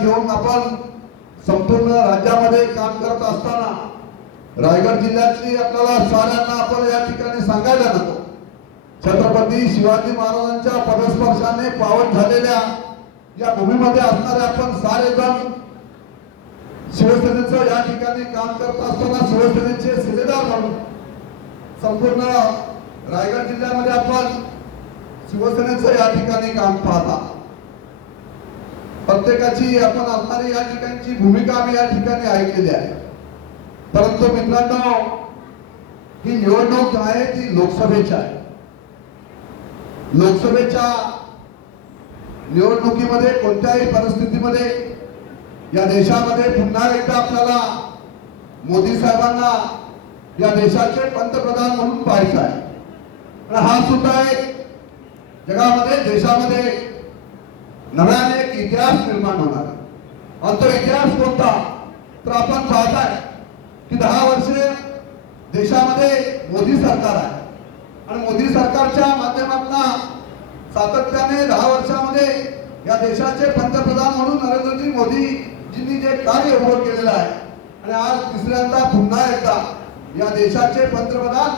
घेऊन आपण संपूर्ण राज्यामध्ये काम करत असताना रायगड जिल्ह्यातली आपल्याला साऱ्यांना आपण या ठिकाणी सांगायला नको, छत्रपती शिवाजी महाराजांच्या पदस्पर्शाने पावन झालेल्या या भूमीमध्ये असणारे आपण सारे जण शिवसेनेचं या ठिकाणी काम करत असताना शिवसेनेचे शिलेदार म्हणून संपूर्ण रायगड जिल्ह्यामध्ये आपण शिवसेनेचं या ठिकाणी काम पाहता. प्रत्येकाची आपण असणारी या ठिकाणची भूमिका आम्ही या ठिकाणी ऐकलेली आहे. परंतु मित्रांनो, ही निवडणूक आहे ती लोकसभेची आहे. लोकसभेच्या निवडणुकीमध्ये कोणत्याही परिस्थितीमध्ये या देशामध्ये पुन्हा एकदा आपल्याला मोदी साहेबांना या देशाचे पंतप्रधान म्हणून पाहायचं आहे. आणि हा सुद्धा एक जगामध्ये देशामध्ये नव्याने एक इतिहास निर्माण होणार आहे. आणि तो इतिहास कोणता तर आपण पाहताय की 10 वर्षे देशामध्ये मोदी सरकार आहे आणि मोदी सरकारच्या माध्यमातून सातत्याने 10 वर्षामध्ये या देशाचे पंतप्रधान म्हणून नरेंद्रजी मोदीजींनी जे कार्य उभं केलेलं आहे आणि आज तिसऱ्यांदा पुन्हा एकदा या देशाचे पंतप्रधान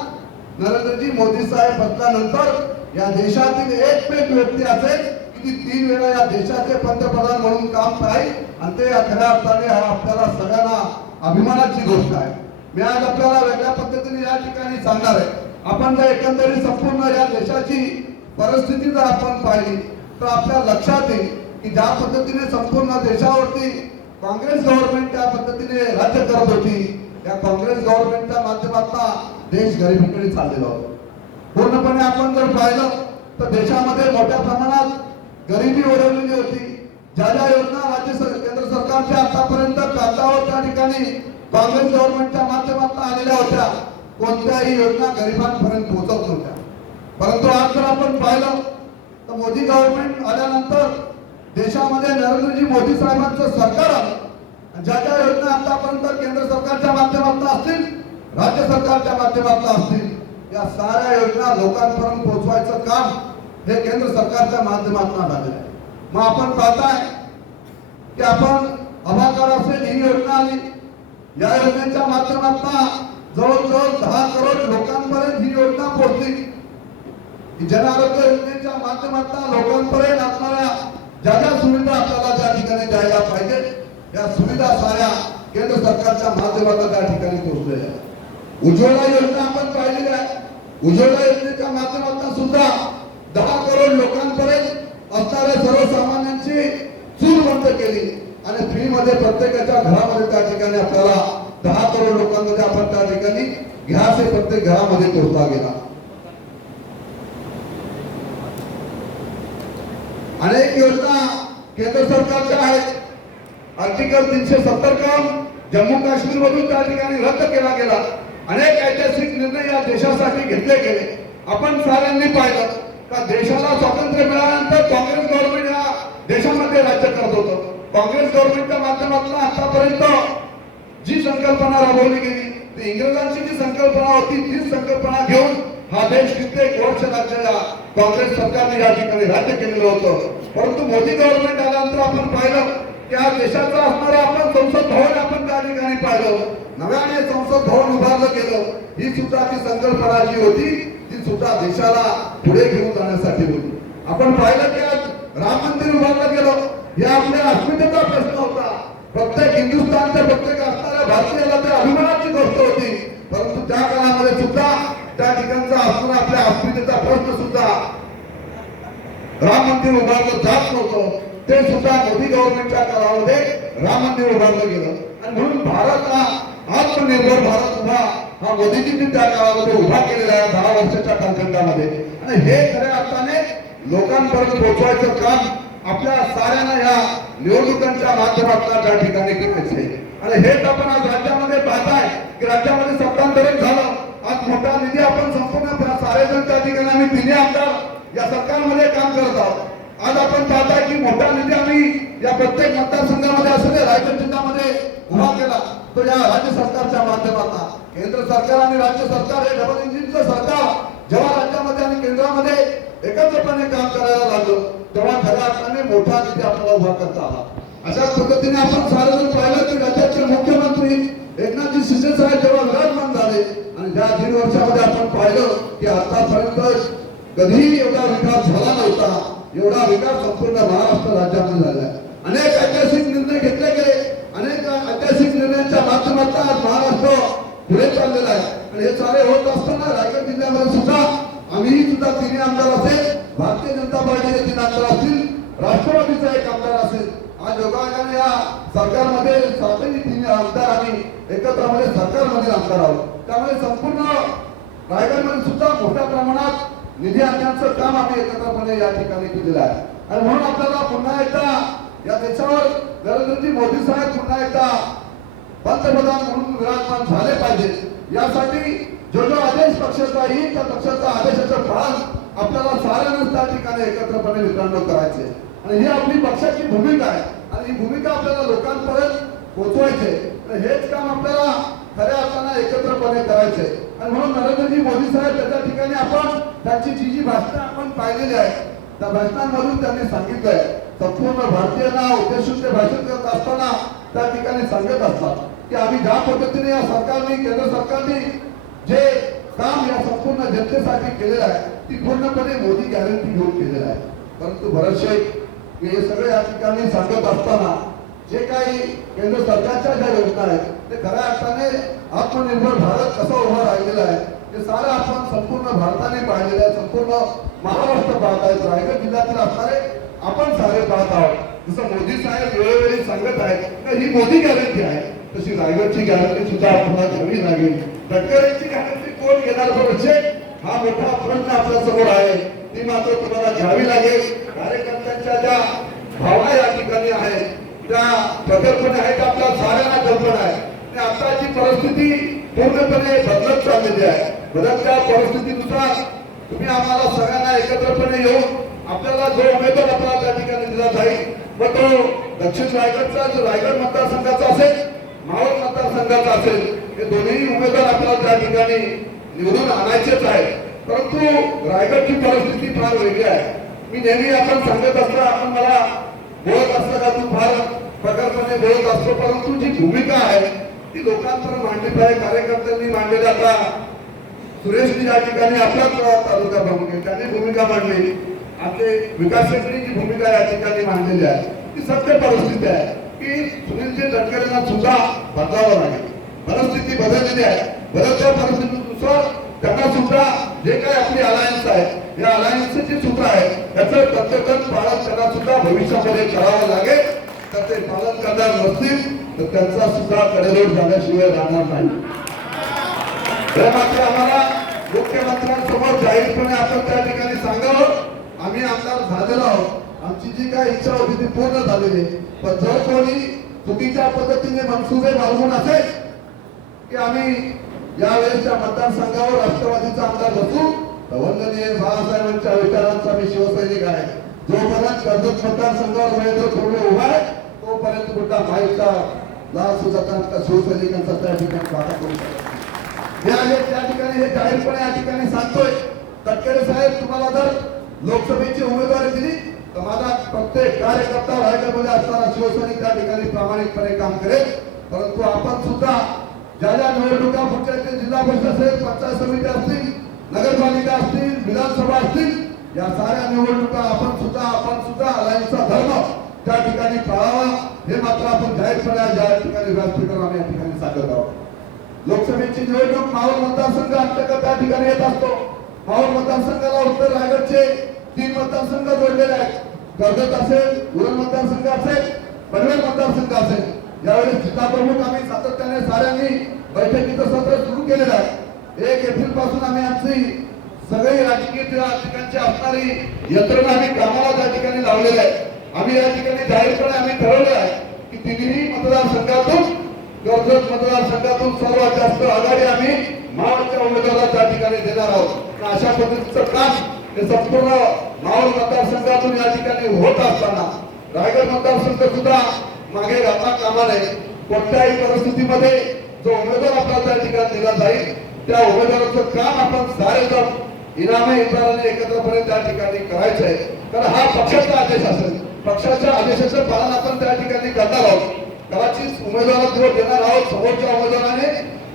नरेंद्रजी मोदी साहेब बदल्यानंतर या देशातील एकमेव व्यक्ती असेल की ती 3 वेळा या देशाचे पंतप्रधान म्हणून काम पाहिजे आणि ते खऱ्या अर्थाने आपल्याला सगळ्यांना अभिमानाची गोष्ट आहे. मी आज आपल्याला वेगळ्या पद्धतीने या ठिकाणी सांगणार आहे. आपण जर एकंदरीत संपूर्ण या देशाची परिस्थिती जर आपण पाहिली तर आपल्या लक्षात येईल की ज्या पद्धतीने संपूर्ण देशावरती काँग्रेस गव्हर्नमेंट त्या पद्धतीने राज्य करत होती, या काँग्रेस गव्हर्नमेंटच्या माध्यमातून देश गरिबीकडे चाललेला होता. पूर्णपणे आपण जर पाहिलं तर देशामध्ये मोठ्या प्रमाणात गरिबी ओढवलेली होती. ज्या ज्या योजना केंद्र सरकारच्या आतापर्यंत कागदावर त्या ठिकाणी काँग्रेस गव्हर्नमेंटच्या माध्यमातून आलेल्या होत्या, कोणत्याही योजना गरिबांपर्यंत पोहोचत नव्हत्या. परंतु आज जर आपण पाहिलं तर मोदी गव्हर्नमेंट आल्यानंतर देशामध्ये नरेंद्रजी मोदी साहेबांचं सरकार आलं. ज्या ज्या योजना आतापर्यंत केंद्र सरकारच्या माध्यमातून असतील, राज्य सरकारच्या माध्यमातून असतील, या साऱ्या योजना लोकांपर्यंत पोहोचवायचं काम हे केंद्र सरकारच्या माध्यमातून झालेलं आहे. मग आपण पाहताय की आपण अभाकर असेल ही योजना आली, या योजनेच्या माध्यमातून जवळजवळ 10 करोड लोकांपर्यंत ही योजना पोहोचली. जन आरोग्य योजनेच्या माध्यमातून लोकांपर्यंत असणाऱ्या ज्या ज्या सुविधा आपल्याला त्या ठिकाणी द्यायला पाहिजे, या सुविधा साऱ्या केंद्र सरकारच्या माध्यमातून त्या ठिकाणी पोहोचलेल्या आहेत. उज्ज्वला योजना आपण पाहिलेली आहे. उज्ज्वला योजनेच्या माध्यमातून सुद्धा 10 करोड लोकांपर्यंत असणाऱ्या सर्वसामान्यांची चूल बंद केली आणि फ्री मध्ये प्रत्येकाच्या घरामध्ये त्या ठिकाणी आपल्याला 10 करोड लोकांमध्ये आपण त्या ठिकाणी गॅस हे प्रत्येक घरामध्ये पोहोचला गेला. अनेक योजना केंद्र सरकारच्या आहेत. आर्टिकल 370 काम जम्मू काश्मीर मधून त्या ठिकाणी रद्द केला गेला. अनेक ऐतिहासिक निर्णय या देशासाठी घेतले गेले. आपण साऱ्यांनी पाहिलं का देशाला स्वातंत्र्य मिळाल्यानंतर काँग्रेस गव्हर्नमेंट या देशामध्ये राज्य करत होतं. काँग्रेस गव्हर्नमेंटच्या माध्यमातून आतापर्यंत जी संकल्पना राबवली गेली ती इंग्रजांची जी संकल्पना होती तीच संकल्पना घेऊन हा देश कित्येक वर्ष राज्याला काँग्रेस सरकारने या ठिकाणी राज्य केलेलं होतं. परंतु मोदी गव्हर्नमेंट आल्यानंतर आपण पाहिलं की या देशाचं असणारं आपण संसद भवन आपण त्या ठिकाणी पाहिलं. नव्याने संसद भवन उभारलं गेलं. ही सुद्धा ती संकल्पना जी होती ती सुद्धा देशाला पुढे घेऊन जाण्यासाठी होती. आपण पाहिलं की आज राम मंदिर उभारलं गेलं. हे आपल्या अस्मितेचा प्रश्न होता. प्रत्येक हिंदुस्थानच्या प्रत्येक असणाऱ्या भारतीयाला ते अभिमानाची गोष्ट होती. परंतु त्या काळामध्ये सुद्धा त्या ठिकाणचा असणारा आपल्या अस्मितेचा प्रश्न सुद्धा राम मंदिर उभारलं जात नव्हतं. ते सुद्धा मोदी गव्हर्नमेंटच्या काळामध्ये राम मंदिर उभारलं गेलं आणि म्हणून भारत हा आत्मनिर्भर भारत उभा हा मोदीजींनी त्या काळामध्ये उभा केलेला आहे 10 वर्षाच्या कालखंडामध्ये. आणि हे खऱ्या अर्थाने लोकांपर्यंत पोहोचवायचं काम आपल्या साऱ्यांना या निवडणुकांच्या माध्यमातून त्या ठिकाणी करायचं आहे. आणि हेच आपण आज राज्यामध्ये पाहताय की राज्यामध्ये सत्तांतरण झालं. आज मोठा निधी आपण संपूर्ण सारेजण त्या ठिकाणी आम्ही 3 आमदार या सरकारमध्ये काम करत आहोत. आज आपण पाहताय की मोठा निधी आम्ही या प्रत्येक मतदारसंघामध्ये असू दे राज्य जिल्ह्यामध्ये उभा केला. तो या राज्य सरकारच्या माध्यमातून केंद्र सरकार आणि राज्य सरकार हे डबल इंजिनचं सरकार जेव्हा राज्यामध्ये आणि केंद्रामध्ये एकत्रपणे काम करायला लागलं तेव्हा खऱ्या अर्थाने मोठा निधी आपल्याला उभा करता आला. अशा पद्धतीने आपण सार्वजनिक पाहिलं की राज्याचे मुख्यमंत्री एकनाथजी शिंदे साहेब जेव्हा विराजमान झाले आणि त्या 1.5 वर्षामध्ये आपण पाहिलं की आतापर्यंत कधीही एवढा विकास झाला नव्हता, एवढा विकास संपूर्ण महाराष्ट्र राज्यामध्ये झाला आहे. अनेक ऐतिहासिक निर्णय घेतले गेले, अनेक ऐतिहासिक निर्णयांच्या माध्यमातून आज महाराष्ट्र पुढे चाललेला आहे. आणि हे सारे होत असताना रायगड जिल्ह्यामध्ये सुद्धा आम्ही सुद्धा 3 आमदार असेल, भारतीय जनता पार्टीचे 3 आमदार असतील, राष्ट्रवादीचा 1 आमदार असेल. आज योगायोगाने या सरकारमध्ये 3 आमदार आम्ही एकत्रमध्ये सरकारमध्ये आमदार आहोत. त्यामुळे संपूर्ण रायगडमध्ये सुद्धा मोठ्या प्रमाणात निधी आणण्याचं काम आम्ही एकत्रपणे या ठिकाणी केलेलं आहे. आणि म्हणून आपल्याला पुन्हा एकदा या देशावर नरेंद्रजी मोदी साहेब पुन्हा एकदा पंतप्रधान म्हणून विराजमान झाले पाहिजे. यासाठी जो आदेश पक्षाचा येईल त्या पक्षाचा आदेशाचं पालन आपल्याला साऱ्यांनाच त्या ठिकाणी एकत्रपणे मित्रांनो करायचे. आणि ही आपली पक्षाची भूमिका आहे आणि ही भूमिका आपल्याला लोकांपर्यंत पोहोचवायची आहे. हेच काम आपल्याला खऱ्या अर्थाने एकत्रपणे करायचे. आणि म्हणून नरेंद्रजी मोदी साहेब त्या ठिकाणी आपण त्यांची जी भाषणं आपण पाहिलेली आहे त्या भाषणांमधून त्यांनी सांगितलंय, संपूर्ण भारतीयांना उद्देशून ते भाषण करत असताना त्या ठिकाणी सांगत असतात की आम्ही ज्या पद्धतीने या सरकारने केंद्र सरकारने जे काम या संपूर्ण जनतेसाठी केलेलं आहे ती पूर्णपणे मोदी गॅरंटी घेऊन केलेलं आहे. परंतु बरेचसे हे सगळे या ठिकाणी सांगत असताना जे काही केंद्र सरकारच्या ज्या योजना आहेत ते खऱ्या अर्थाने आत्मनिर्भर भारत कसा उभा राहिलेला आहे ते सारं आपण संपूर्ण भारताने पाहिलेलं आहे, संपूर्ण महाराष्ट्र पाहत आहे, रायगड जिल्ह्यातील असणारे आपण सारे पाहत आहोत. जसं मोदी साहेब वेळोवेळी सांगत आहेत ही मोदी गॅरंटी आहे, तशी रायगडची गॅरंटी सुद्धा आपल्याला घ्यावी लागेल. तटकरेंची गॅरंटी कोण घेणार बरोबर हा मोठा प्रश्न आपल्या समोर आहे, ती मात्र तुम्हाला घ्यावी लागेल. कार्यकर्त्यांच्या ज्या भावना या ठिकाणी आहेत त्या प्रकल्पने आहेत आपल्या साऱ्यांना कल्पना आहे. आणि आताची परिस्थिती पूर्णपणे बदलत चाललेली आहे. बदलत्या परिस्थितीनुसार तुम्ही आम्हाला सगळ्यांना एकत्रपणे येऊन आपल्याला जो उमेदवार आपल्याला त्या ठिकाणी दिला जाईल व तो दक्षिण रायगडचा जो रायगड मतदारसंघाचा असेल, मावळ मतदारसंघाचा असेल, हे दोन्ही उमेदवार आपल्याला त्या ठिकाणी निवडून आणायचेच आहे. परंतु रायगडची परिस्थिती फार वेगळी आहे. मी नेहमी आपण सांगत असतो, आपण मला बोलत असतं का तू फार प्रकल्पाने बोलत असतो, परंतु जी भूमिका आहे ती लोकांपर्यंत मांडली पाहिजे. कार्यकर्त्यांनी मांडलेली आता सुरेशजी या ठिकाणी आपलाच तालुका प्रमुख आहे त्यांनी भूमिका मांडली, आपले विकास शेट्टीची भूमिका या ठिकाणी मांडलेली आहे. ती सत्य परिस्थिती आहे की सुनीलजी तटकरेंना सुद्धा बदलावं लागेल. परिस्थिती बदललेली आहे. बदलत्या परिस्थितीनुसार त्यांना सुद्धा जे काही आपली अलायन्स आहे या अलायन्सची सूत्र आहे त्याचं तंतोतंत पालन त्यांना सुद्धा भविष्यामध्ये करावं लागेल. तर ते पालन करणार नसतील तर त्यांचा सुद्धा कडेलोट झाल्याशिवाय राहणार नाही. मात्र आम्हाला मुख्यमंत्र्यांसमोर जाहीरपणे आपण त्या ठिकाणी सांगावं आम्ही आमदार झालेलो आहोत, आमची जी काही इच्छा होती ती पूर्ण झालेली आहे. पण जर कोणी चुकीच्या पद्धतीने मनसुबे बाळगून असेल की आम्ही यावेळेसच्या मतदारसंघावर राष्ट्रवादीचा आमदार बसू तर वंदनीय बाळासाहेबांच्या विचारांचा मी शिवसैनिक आहे. जोपर्यंत कर्जत मतदारसंघावर महेंद्र खोडवे उभा आहे तोपर्यंत कुठला माईचा लाल सुजातांचा शिवसैनिकांचा त्या ठिकाणी वाटा करू शकतो. त्या ठिकाणी हे जाहीरपणे या ठिकाणी सांगतोय. तटकरे साहेब तुम्हाला जर लोकसभेची उमेदवारी दिली तर माझा प्रत्येक कार्यकर्ता रायगडमध्ये असणारा शिवसैनिक त्या ठिकाणी प्रामाणिकपणे काम करेल. परंतु आपण सुद्धा ज्या ज्या निवडणुका पुढच्या जिल्हा परिषद असेल, पंचायत समिती असतील, नगरपालिका असतील, विधानसभा असतील, या साऱ्या निवडणुका आपण सुद्धा अलायन्सचा धर्म त्या ठिकाणी पाळावा हे मात्र आपण जाहीरपणे या ठिकाणी व्यासपीठावर आम्ही या ठिकाणी सांगत आहोत. लोकसभेची निवडणूक मावळ मतदारसंघ अंतर्गत त्या ठिकाणी येत असतो. मावळ मतदारसंघाला उत्तर रायगडचे 3 मतदारसंघ जोडलेले आहेत. कर्जत असेल, उरण मतदारसंघ असेल, पनवेल मतदारसंघ असेल. यावेळेस जिल्हा प्रमुख आम्ही सातत्याने साऱ्यांनी बैठकीचं सत्र सुरू केलेलं आहे. 1 एप्रिल पासून आम्ही आमची सगळी राजकीय ठिकाणची असणारी यंत्रणा आम्ही कामाला त्या ठिकाणी लावलेली आहे. आम्ही या ठिकाणी जाहीरपणे आम्ही ठरवलं आहे की 3ही मतदारसंघातून कर्जत मतदारसंघातून सर्वात जास्त आघाडी आम्ही मावळच्या उमेदवाराला त्या ठिकाणी देणार आहोत. अशा पद्धतीचं काम हे संपूर्ण मावळ मतदारसंघातून या ठिकाणी होत असताना रायगड मतदारसंघ सुद्धा मागे राहता कामा नये. कोणत्याही परिस्थितीमध्ये जो उमेदवार आपल्याला त्या ठिकाणी दिला जाईल त्या उमेदवाराचं काम आपण सारे जण इनामे इतरांनी एकत्रपणे त्या ठिकाणी करायचं आहे. कारण हा पक्षाचा आदेश असेल पक्षाच्या आदेशाचं पालन आपण त्या ठिकाणी करणार आहोत. कदाचित उमेदवाराला किंवा देणार आहोत, समोरच्या उमेदवाराने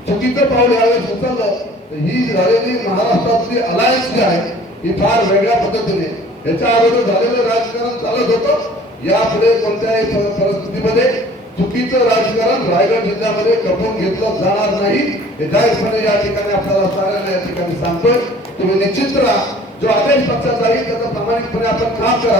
चुकीचं पाऊल यावेळेस उचललं तर ही झालेली महाराष्ट्रातली अलायन्स जी आहे ही फार वेगळ्या पद्धतीने याच्या अगोदर झालेलं राजकारण चालत होतं. यापुढे कोणत्याही परिस्थितीमध्ये चुकीचं राजकारण रायगड जिल्ह्यामध्ये कपून घेतलं जाणार नाही हे जाहीरपणे या ठिकाणी आपल्याला साऱ्यांना या ठिकाणी सांगतोय. तुम्ही निश्चित राहा, जो आदेश पक्षाचा आहे त्याचा प्रामाणिकपणे आपण काम करा,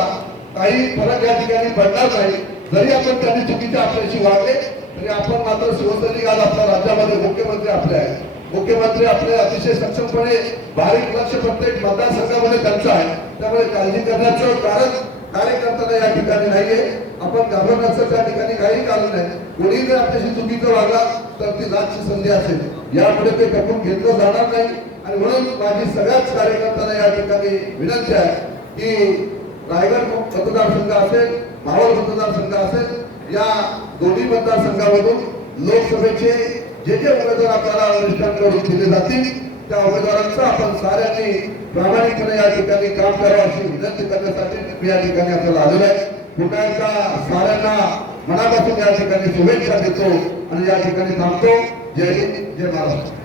काही फरक या ठिकाणी पडणार नाही. जरी आपण त्यांनी चुकीचे आपल्याशी वागले तरी आपण मात्र शिवसैनिक आज आपल्या राज्यामध्ये मुख्यमंत्री आपले आहेत. मुख्यमंत्री आपले अतिशय सक्षमपणे बारीक लक्ष प्रत्येक मतदारसंघामध्ये त्यांचं आहे. त्यामुळे काळजी करण्याचं कारण कार्यकर्त्यांना या ठिकाणी नाहीये. आपण घाबरण्याचं त्या ठिकाणी काही कारण नाही. कोणी जर आपल्याशी चुकीचं वागला तर ती लाचची संधी असेल, यापुढे ते कपून घेतलं जाणार नाही. आणि म्हणून माझी सगळ्याच कार्यकर्त्यांना या ठिकाणी विनंती आहे की रायगड मतदारसंघ असेल, मावळ मतदारसंघ असेल, या दोन्ही मतदारसंघामधून लोकसभेचे जे जे उमेदवार आपल्याला वरिष्ठांकडून दिले जातील त्या उमेदवारांचं आपण साऱ्यांनी प्रामाणिकपणे या ठिकाणी काम करावं अशी विनंती करण्यासाठी मी या ठिकाणी आपल्याला आलेलो आहे. पुन्हा एकदा साऱ्यांना मनापासून या ठिकाणी शुभेच्छा देतो आणि या ठिकाणी थांबतो. जय हिंद, जय महाराष्ट्र.